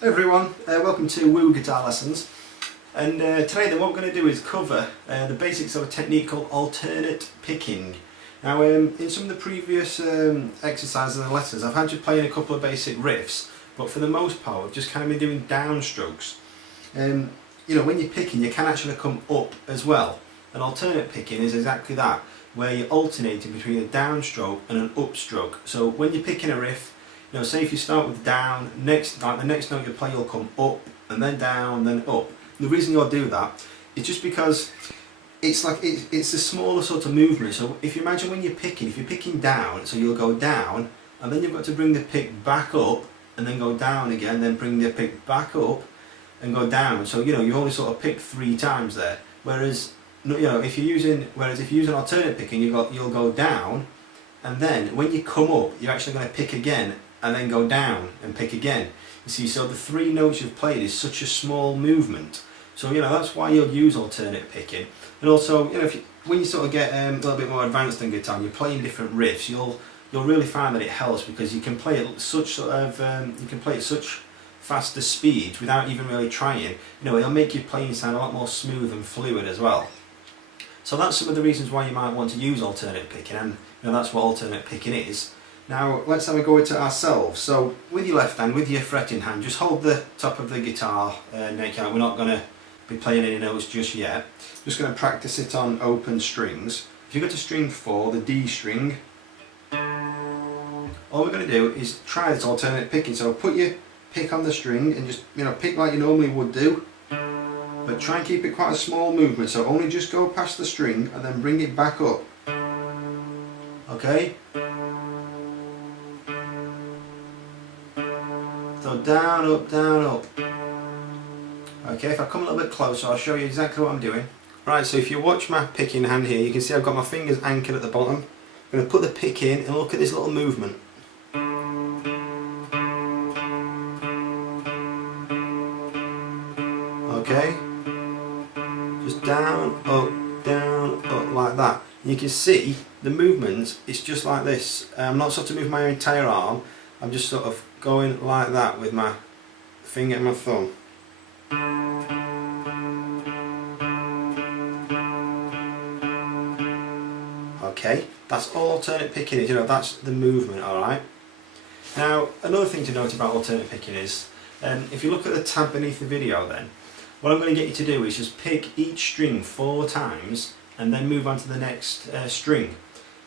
Hey everyone, welcome to Woo Guitar Lessons. And today then what we're going to do is cover the basics of a technique called alternate picking. Now in some of the previous exercises and lessons I've had you playing a couple of basic riffs, but for the most part we've just kind of been doing downstrokes. You know, when you're picking you can actually come up as well. And alternate picking is exactly that, where you're alternating between a downstroke and an upstroke. So when you're picking a riff, you know, say if you start with down, the next note you play will come up, and then down, then up. And the reason you'll do that is just because it's like it's a smaller sort of movement. So if you imagine when you're picking, if you're picking down, so you'll go down, and then you've got to bring the pick back up, and then go down again, then bring the pick back up, and go down. So you know you've only sort of picked 3 times there. Whereas you know if you're using alternate picking, you'll go down, and then when you come up, you're actually going to pick again, and then go down and pick again. You see, so the 3 notes you've played is such a small movement. So you know that's why you'll use alternate picking. And also, you know, when you sort of get a little bit more advanced in guitar, and you're playing different riffs, you'll really find that it helps because you can play it at such faster speeds without even really trying. You know, it'll make your playing sound a lot more smooth and fluid as well. So that's some of the reasons why you might want to use alternate picking, and you know that's what alternate picking is. Now let's have a go at it ourselves. So with your left hand, with your fretting hand, just hold the top of the guitar neck out. We're not going to be playing any notes just yet. Just going to practice it on open strings. If you go to string 4, the D string, all we're going to do is try this alternate picking. So put your pick on the string and just, you know, pick like you normally would do, but try and keep it quite a small movement. So only just go past the string and then bring it back up. Okay? So down, up, down, up. Okay, if I come a little bit closer, I'll show you exactly what I'm doing. Right, so if you watch my picking hand here, you can see I've got my fingers anchored at the bottom. I'm going to put the pick in and look at this little movement. Okay, just down, up like that. And you can see the movement, it's just like this. I'm not sort of moving my entire arm, I'm just sort of going like that with my finger and my thumb. Okay, that's all alternate picking is, you know, that's the movement, alright? Now, another thing to note about alternate picking is, if you look at the tab beneath the video then, what I'm going to get you to do is just pick each string 4 times and then move on to the next string.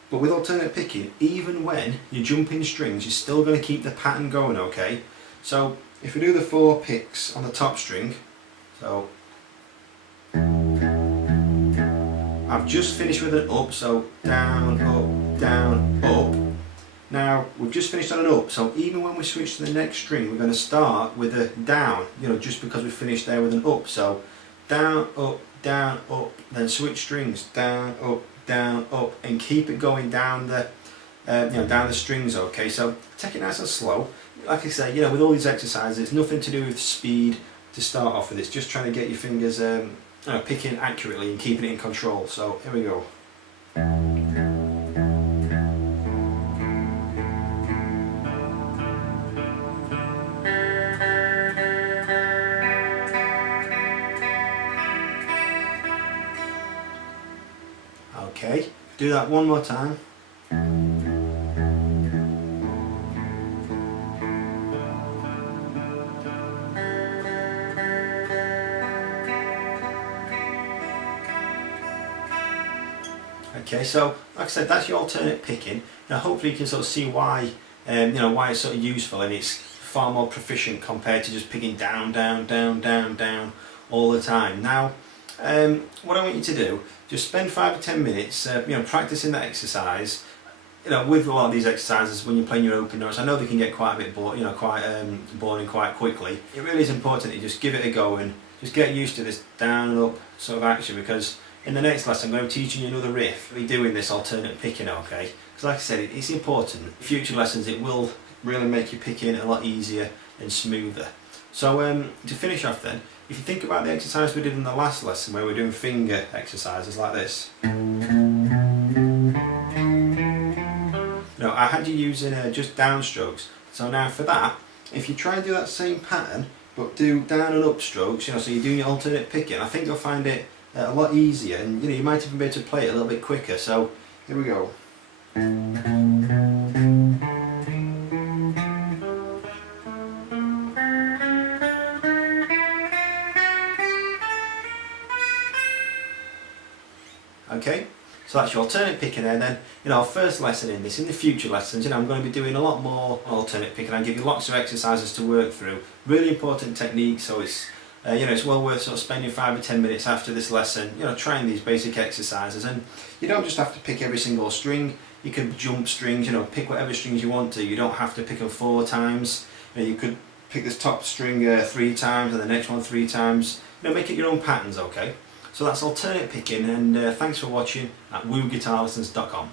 But with alternate picking, even when you're jumping strings, you're still going to keep the pattern going, okay? So if we do the 4 picks on the top string, so I've just finished with an up, so down, up. Now we've just finished on an up, so even when we switch to the next string, we're going to start with a down, you know, just because we finished there with an up. So down, up, then switch strings, down, up, and keep it going down the, down the strings. Okay, so take it nice and slow. Like I say, you know, with all these exercises, it's nothing to do with speed to start off with. It's just trying to get your fingers picking accurately and keeping it in control. So here we go. Okay, do that one more time. Okay, so like I said, that's your alternate picking. Now hopefully you can sort of see why, why it's sort of useful, and it's far more proficient compared to just picking down all the time. Now, what I want you to do, just spend 5 to 10 minutes, practicing that exercise. You know, with a lot of these exercises, when you're playing your open notes, I know they can get quite a bit boring quite quickly. It really is important that you just give it a go and just get used to this down and up sort of action, because in the next lesson I'm going to be teaching you another riff. We're doing this alternate picking, okay? Because like I said, it's important. In future lessons it will really make your picking a lot easier and smoother. So to finish off then, if you think about the exercise we did in the last lesson where we're doing finger exercises like this. No, I had you using just downstrokes. So now for that, if you try and do that same pattern, but do down and up strokes, you know, so you're doing your alternate picking. I think you'll find it a lot easier, and you know, you might even be able to play it a little bit quicker. So here we go. Okay, so that's your alternate picking there. Then, you know, our first lesson in this, in the future lessons, you know, I'm going to be doing a lot more alternate picking. I give you lots of exercises to work through. Really important technique, so it's you know, it's well worth sort of spending 5 or 10 minutes after this lesson, you know, trying these basic exercises. And you don't just have to pick every single string. You can jump strings, you know, pick whatever strings you want to. You don't have to pick them 4 times. You know, you could pick this top string 3 times and the next one 3 times. You know, make it your own patterns, okay? So that's alternate picking, and thanks for watching at wooguitarlessons.com.